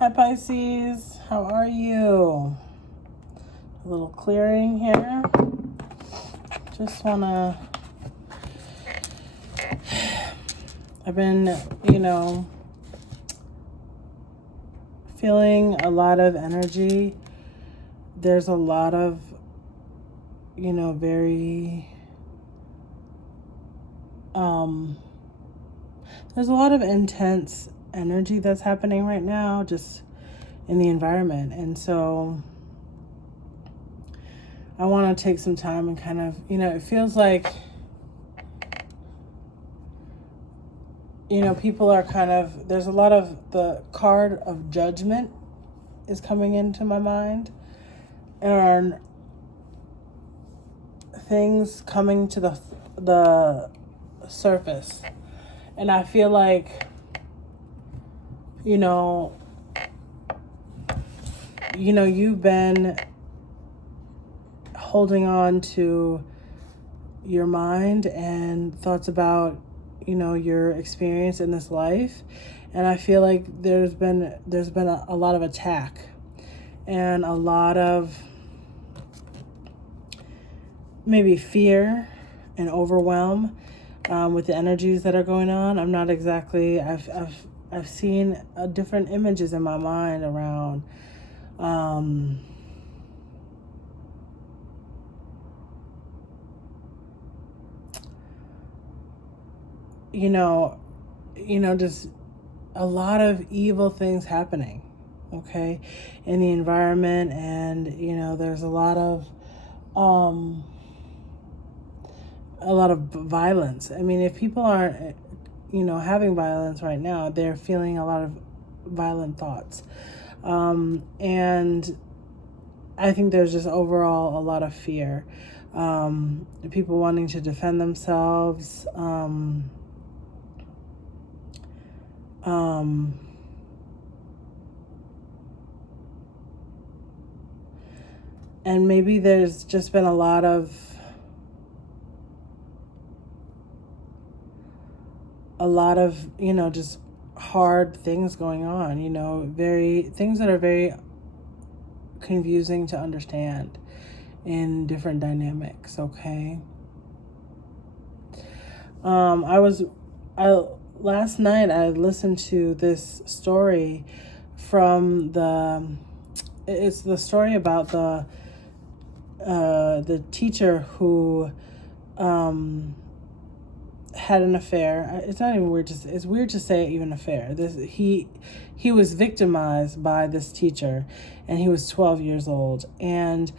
Hi Pisces, how are you? A little clearing here. Just wanna, I've been, feeling a lot of energy. There's a lot of, very, there's a lot of intense energy that's happening right now just in the environment. And so I want to take some time and kind of, it feels like, people are kind of, there's a lot of the card of judgment is coming into my mind, and things coming to the surface. And I feel like, you've been holding on to your mind and thoughts about, your experience in this life. And I feel like there's been a lot of attack and a lot of maybe fear and overwhelm with the energies that are going on. I'm not exactly, I've seen different images in my mind around just a lot of evil things happening, okay, in the environment. And, there's a lot of violence. I mean, if people aren't, having violence right now, they're feeling a lot of violent thoughts. And I think there's just overall a lot of fear. People wanting to defend themselves. And maybe there's just been a lot of just hard things going on, things that are very confusing to understand in different dynamics, okay? Last night I listened to this story from it's the story about the teacher who had an affair. It's not even weird. It's weird to say even affair. He was victimized by this teacher, and he was 12 years old. And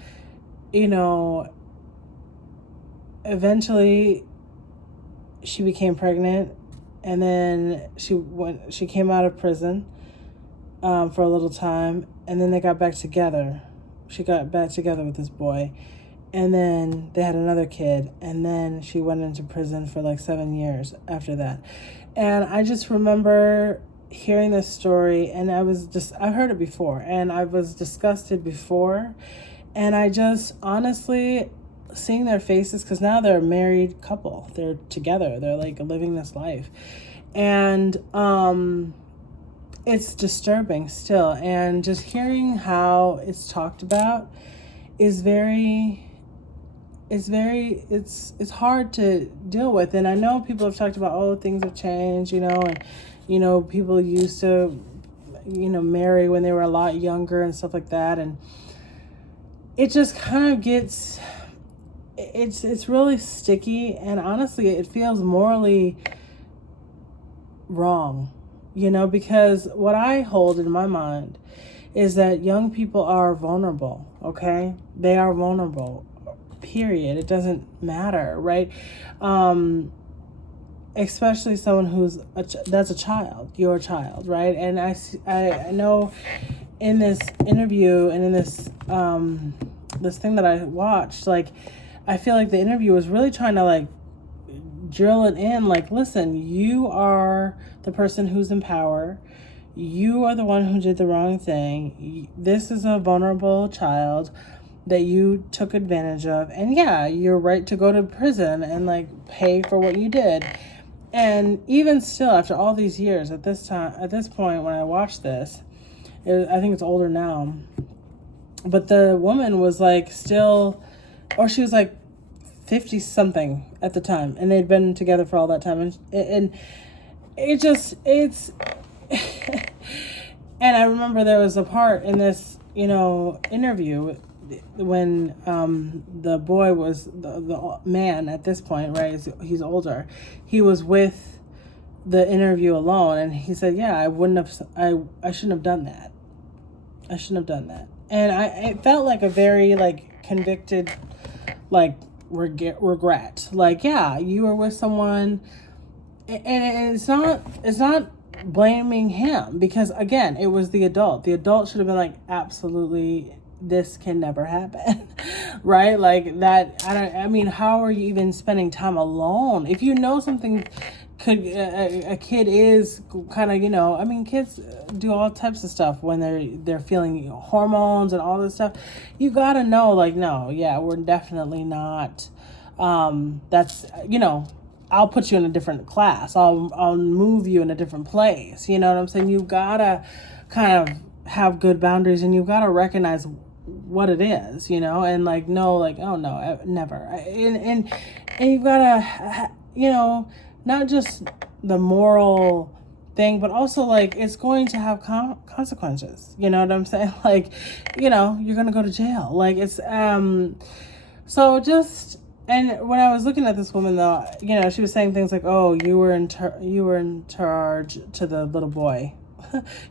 eventually, she became pregnant, and then she came out of prison for a little time, and then they got back together. She got back together with this boy. And then they had another kid, and then she went into prison for like 7 years after that. And I just remember hearing this story, and I've heard it before, and I was disgusted before. And I just honestly, seeing their faces, because now they're a married couple, they're together, they're like living this life. And it's disturbing still. And just hearing how it's talked about is it's hard to deal with. And I know people have talked about, things have changed, and, people used to, marry when they were a lot younger and stuff like that. And it just kind of gets, it's really sticky. And honestly, it feels morally wrong, because what I hold in my mind is that young people are vulnerable, okay? They are vulnerable. Period. It doesn't matter, right? Especially someone who's that's a child. You're a child, right? And I know in this interview and in this this thing that I watched, like, I feel like the interview was really trying to like drill it in. Like, listen, you are the person who's in power. You are the one who did the wrong thing. This is a vulnerable child that you took advantage of. And yeah, you're right to go to prison and like pay for what you did. And even still, after all these years, at this point when I watched this, I think it's older now. But the woman was like still, or she was like 50 something at the time, and they'd been together for all that time, and it's and I remember there was a part in this, interview when the boy was the man at this point, right? He's older. He was with the interview alone, and he said, "Yeah, I shouldn't have done that. I shouldn't have done that." And it felt like a very like convicted, like regret. Like, yeah, you were with someone, and it's not blaming him, because again, it was the adult. The adult should have been like, absolutely, this can never happen. Right? Like that. I mean, how are you even spending time alone if you know something could a kid is kind of, I mean, kids do all types of stuff when they're feeling hormones and all this stuff. You gotta know, like, no, yeah, we're definitely not, that's, I'll put you in a different class. I'll move you in a different place. You know what I'm saying? You gotta kind of have good boundaries, and you gotta recognize what it is, and like, no, like, oh no, never. And you gotta, not just the moral thing, but also like it's going to have consequences. You know what I'm saying? Like, you're going to go to jail. Like it's, so just, and when I was looking at this woman though, she was saying things like, oh, you were in charge to the little boy.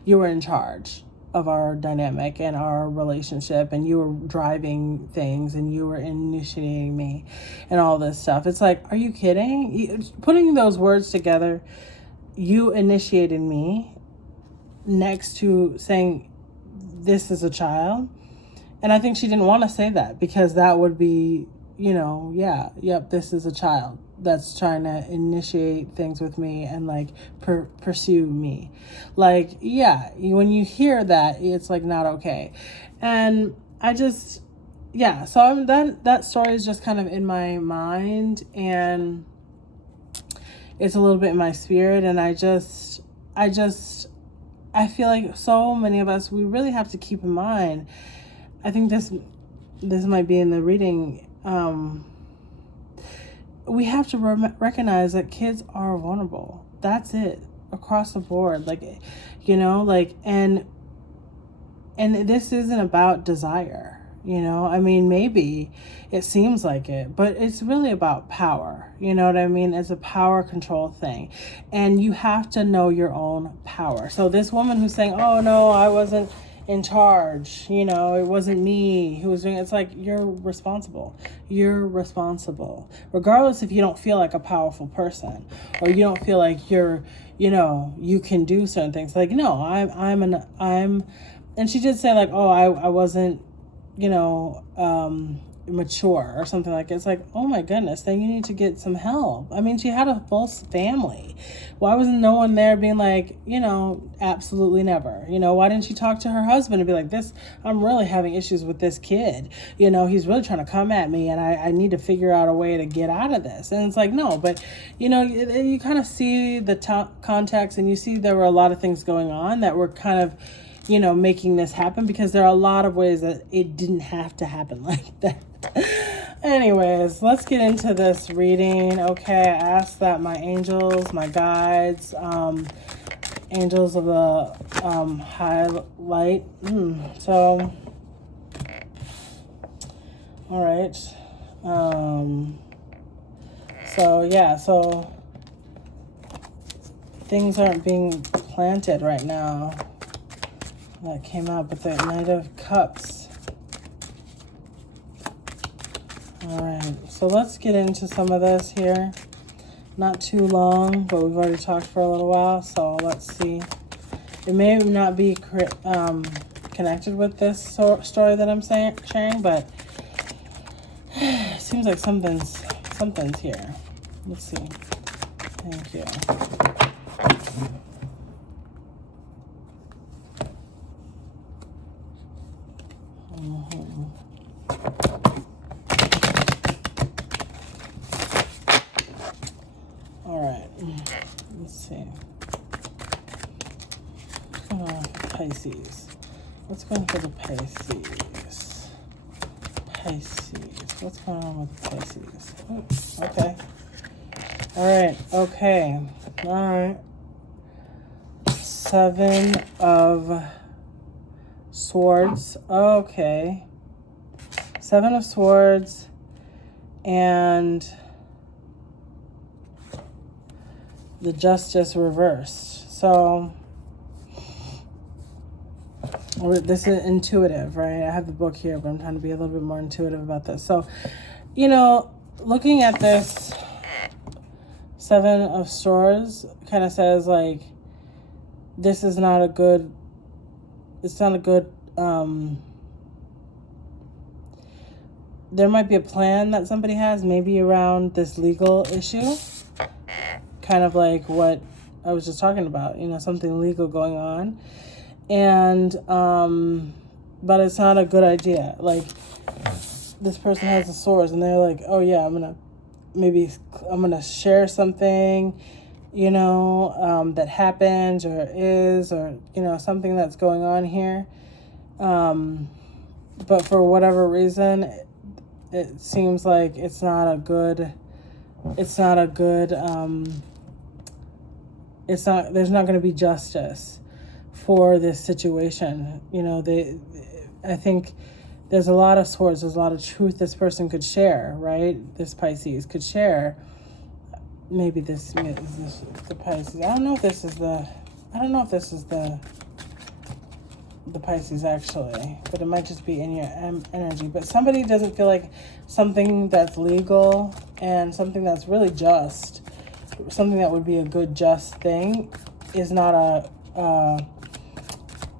You were in charge of our dynamic and our relationship, and you were driving things, and you were initiating me and all this stuff. It's like, are you kidding? Putting those words together, you initiated me, next to saying this is a child. And I think she didn't want to say that, because that would be, this is a child that's trying to initiate things with me and like pursue me. Like, yeah, when you hear that, it's like not okay. And I just, yeah, so that story is just kind of in my mind, and it's a little bit in my spirit. And I feel like so many of us, we really have to keep in mind, I think this might be in the reading, we have to recognize that kids are vulnerable. That's it, across the board. Like, and this isn't about desire, I mean, maybe it seems like it, but it's really about power. You know what I mean? It's a power control thing, and you have to know your own power. So this woman who's saying, oh no, I wasn't in charge, it wasn't me who was doing it. It's like, you're responsible, regardless if you don't feel like a powerful person, or you don't feel like you're, you can do certain things. Like, no, I'm, and she did say like, oh, I wasn't, mature or something like it. It's like, oh my goodness, then you need to get some help. I mean, she had a full family. Why wasn't no one there being like, absolutely never? Why didn't she talk to her husband and be like, I'm really having issues with this kid. He's really trying to come at me, and I need to figure out a way to get out of this. And it's like, no, but you kind of see the context, and you see there were a lot of things going on that were kind of, making this happen, because there are a lot of ways that it didn't have to happen like that. Anyways, let's get into this reading. Okay, I asked that my angels, my guides, angels of the high light. So, all right. So things aren't being planted right now. That came out, but the Knight of Cups. All right, so let's get into some of this here. Not too long, but we've already talked for a little while, so let's see. It may not be connected with this story that I'm sharing, but it seems like something's here. Let's see. Thank you. All right, let's see. Pisces. What's going on for the Pisces? Pisces. What's going on with the Pisces? Oh, okay. All right. Okay. All right. 7 of Swords. Okay. 7 of Swords and the Justice reversed. So this is intuitive, right? I have the book here, but I'm trying to be a little bit more intuitive about this. So, you know, looking at this 7 of Swords kind of says, like, this is not a good, it's not a good, there might be a plan that somebody has, maybe around this legal issue. Kind of like what I was just talking about, you know, something legal going on. And, but it's not a good idea. Like, this person has the swords and they're like, oh yeah, I'm gonna share something, you know, that happened or is, or, you know, something that's going on here. But for whatever reason, it seems like there's not going to be justice for this situation. You know, I think there's a lot of swords, there's a lot of truth this person could share, right? This Pisces could share. Maybe this is the Pisces. I don't know if this is the Pisces actually, but it might just be in your energy. But somebody doesn't feel like something that's legal and something that's really just, something that would be a good just thing, is not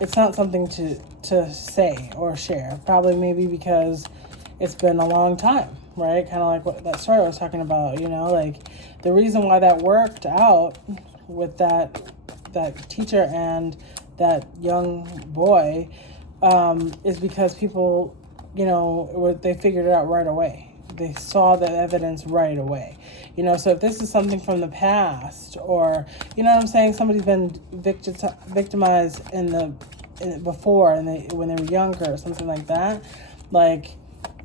it's not something to say or share. Probably maybe because it's been a long time, right? Kind of like what that story I was talking about, you know, like the reason why that worked out with that teacher and that young boy is because people, you know, they figured it out right away. They saw the evidence right away. You know, so if this is something from the past, or, you know what I'm saying, somebody's been victimized before and when they were younger or something like that, like,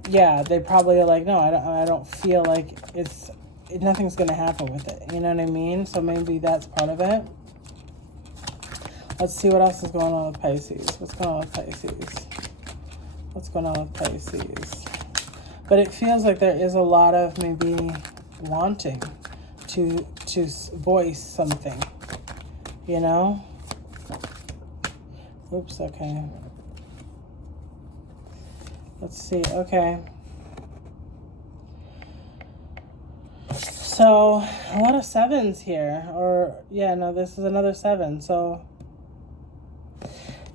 yeah, they probably are like, no, I don't feel like nothing's going to happen with it. You know what I mean? So maybe that's part of it. Let's see what else is going on with Pisces. What's going on with Pisces? What's going on with Pisces? But it feels like there is a lot of maybe wanting to voice something, you know? Oops, okay. Let's see, okay. So, a lot of 7s here. Or, yeah, no, this is another 7. So,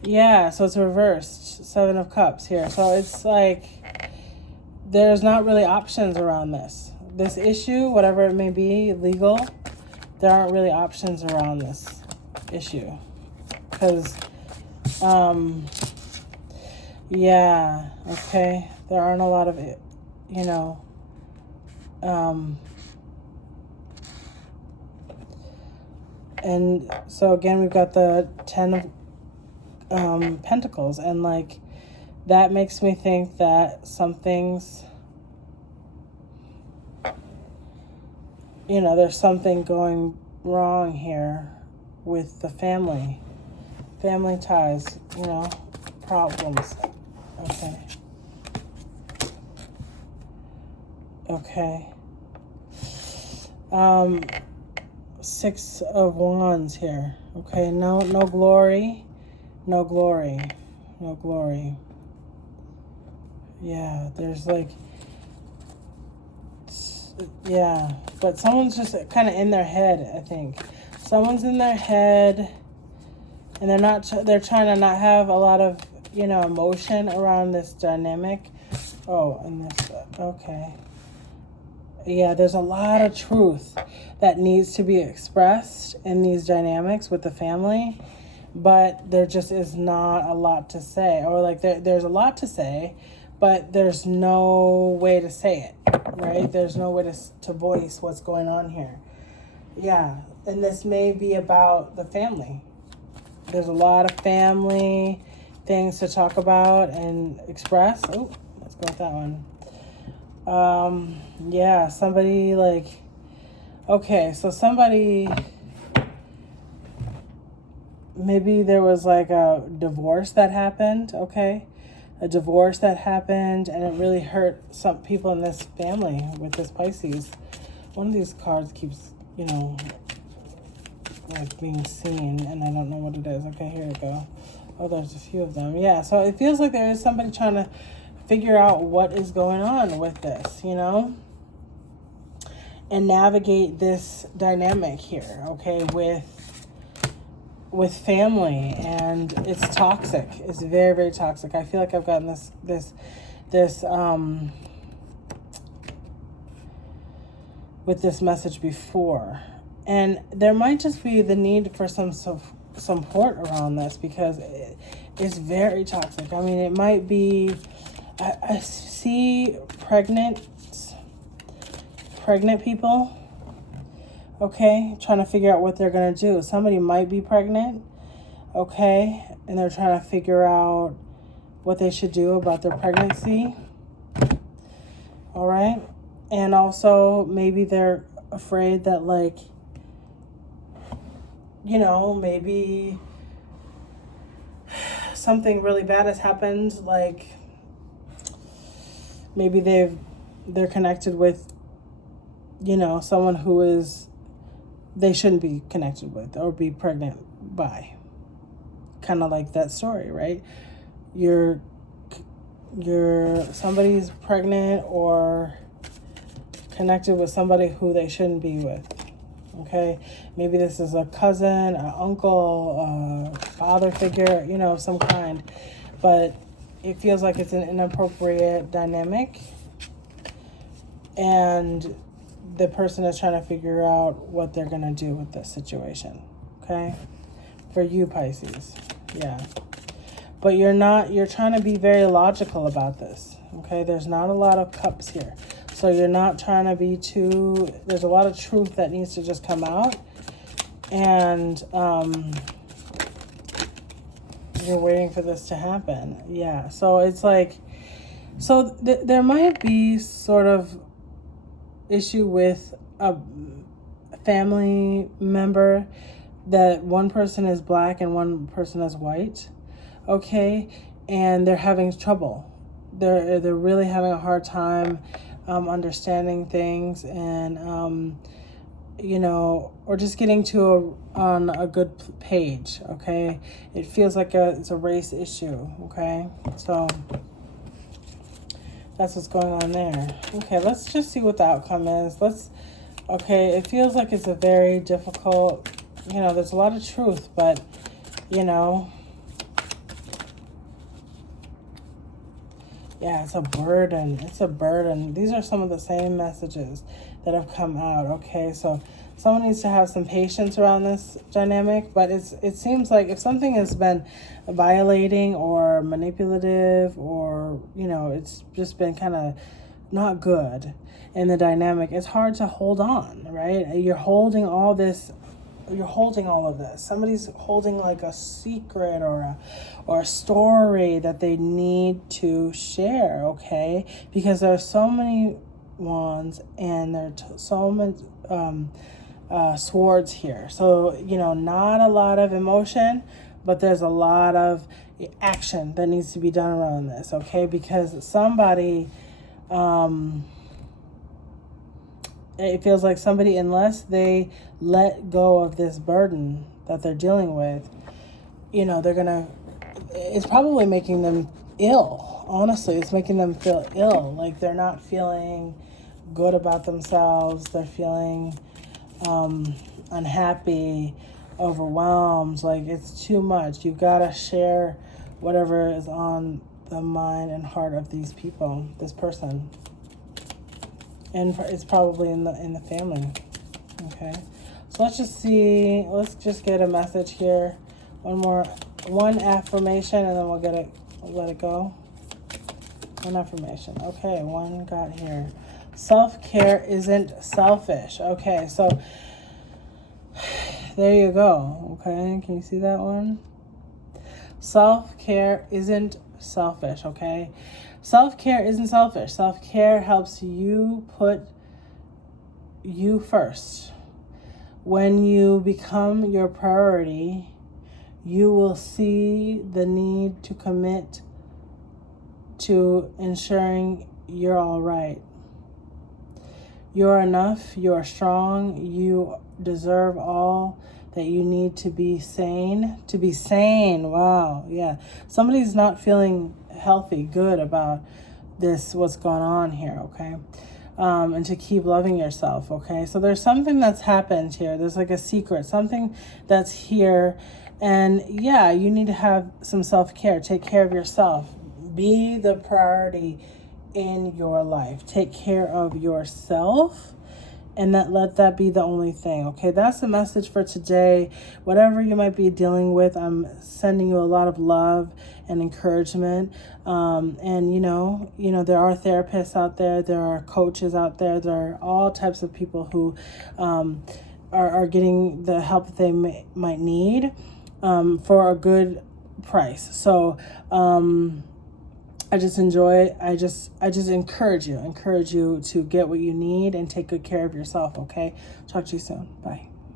yeah, so it's reversed. 7 of Cups here. So it's like there's not really options around this issue, whatever it may be, legal. There aren't really options around this issue because yeah, okay, there aren't a lot of it, you know, and so again we've got the 10 of Pentacles, and like that makes me think that something's, you know, there's something going wrong here with the family ties, you know, problems. Okay. 6 of Wands here. Okay, no glory. Yeah, there's like, yeah, but someone's just kind of in their head, I think. Someone's in their head, and they're trying to not have a lot of, you know, emotion around this dynamic. Oh, and this, okay. Yeah, there's a lot of truth that needs to be expressed in these dynamics with the family, but there just is not a lot to say. Or like there's a lot to say, but there's no way to say it, right? There's no way to voice what's going on here. Yeah, and this may be about the family. There's a lot of family things to talk about and express. Oh, let's go with that one. Yeah, somebody like, okay, so somebody, maybe there was like a divorce that happened, okay? A divorce that happened, and it really hurt some people in this family with this Pisces. One of these cards keeps, you know, like being seen, and I don't know what it is. Okay, here we go. Oh, there's a few of them. Yeah, so it feels like there is somebody trying to figure out what is going on with this, you know, and navigate this dynamic here, okay, with family. And it's toxic. It's very, very toxic. I feel like I've gotten this with this message before, and there might just be the need for some support around this, because it's very toxic. I mean, it might be, I see pregnant people, okay, trying to figure out what they're going to do. Somebody might be pregnant, okay, and they're trying to figure out what they should do about their pregnancy, all right? And also, maybe they're afraid that, like, you know, maybe something really bad has happened, like maybe they're connected with, you know, someone who is, they shouldn't be connected with or be pregnant by. Kind of like that story, right? You're somebody's pregnant or connected with somebody who they shouldn't be with. Okay, maybe this is a cousin, an uncle, a father figure, you know, of some kind, but it feels like it's an inappropriate dynamic, and the person is trying to figure out what they're going to do with this situation, okay? For you, Pisces, yeah. But you're trying to be very logical about this, okay? There's not a lot of cups here. So you're not trying to be too, there's a lot of truth that needs to just come out. And you're waiting for this to happen. Yeah, so it's like, so there might be sort of issue with a family member that one person is black and one person is white, okay? And they're having trouble. They're really having a hard time understanding things, and you know, or just getting on a good page, okay? It feels like it's a race issue, okay? So that's what's going on there. Okay, let's just see what the outcome is. Okay, it feels like it's a very difficult, you know, there's a lot of truth, but, you know, yeah, it's a burden. It's a burden. These are some of the same messages that have come out, okay? So someone needs to have some patience around this dynamic, but it seems like if something has been violating or manipulative, or, you know, it's just been kind of not good in the dynamic, it's hard to hold on, right? You're holding all of this. Somebody's holding like a secret or a story that they need to share, okay? Because there's so many wands and there's so many swords here. So, you know, not a lot of emotion, but there's a lot of action that needs to be done around this, okay? Because somebody, it feels like somebody, unless they let go of this burden that they're dealing with, you know, it's probably making them ill. Honestly, it's making them feel ill. Like they're not feeling good about themselves. They're feeling unhappy, overwhelmed. Like it's too much. You've got to share whatever is on the mind and heart of these people, this person. And it's probably in the family, okay? So let's just get a message here. One affirmation, and then we'll let it go. One affirmation, okay, one got here. Self-care isn't selfish, okay? So there you go, okay? Can you see that one? Self-care isn't selfish, okay? Self-care isn't selfish. Self-care helps you put you first. When you become your priority, you will see the need to commit to ensuring you're all right. You're enough, you're strong, you deserve all that you need to be sane. To be sane, wow, yeah. Somebody's not feeling healthy, good about this, what's going on here, okay? And to keep loving yourself, okay? So there's something that's happened here. There's like a secret, something that's here. And yeah, you need to have some self-care. Take care of yourself. Be the priority in your life. Take care of yourself, and let that be the only thing, okay? That's the message for today. Whatever you might be dealing with, I'm sending you a lot of love and encouragement. And you know, there are therapists out there, there are coaches out there, there are all types of people who are getting the help that they might need for a good price. So I just encourage you to get what you need and take good care of yourself, okay? Talk to you soon. Bye.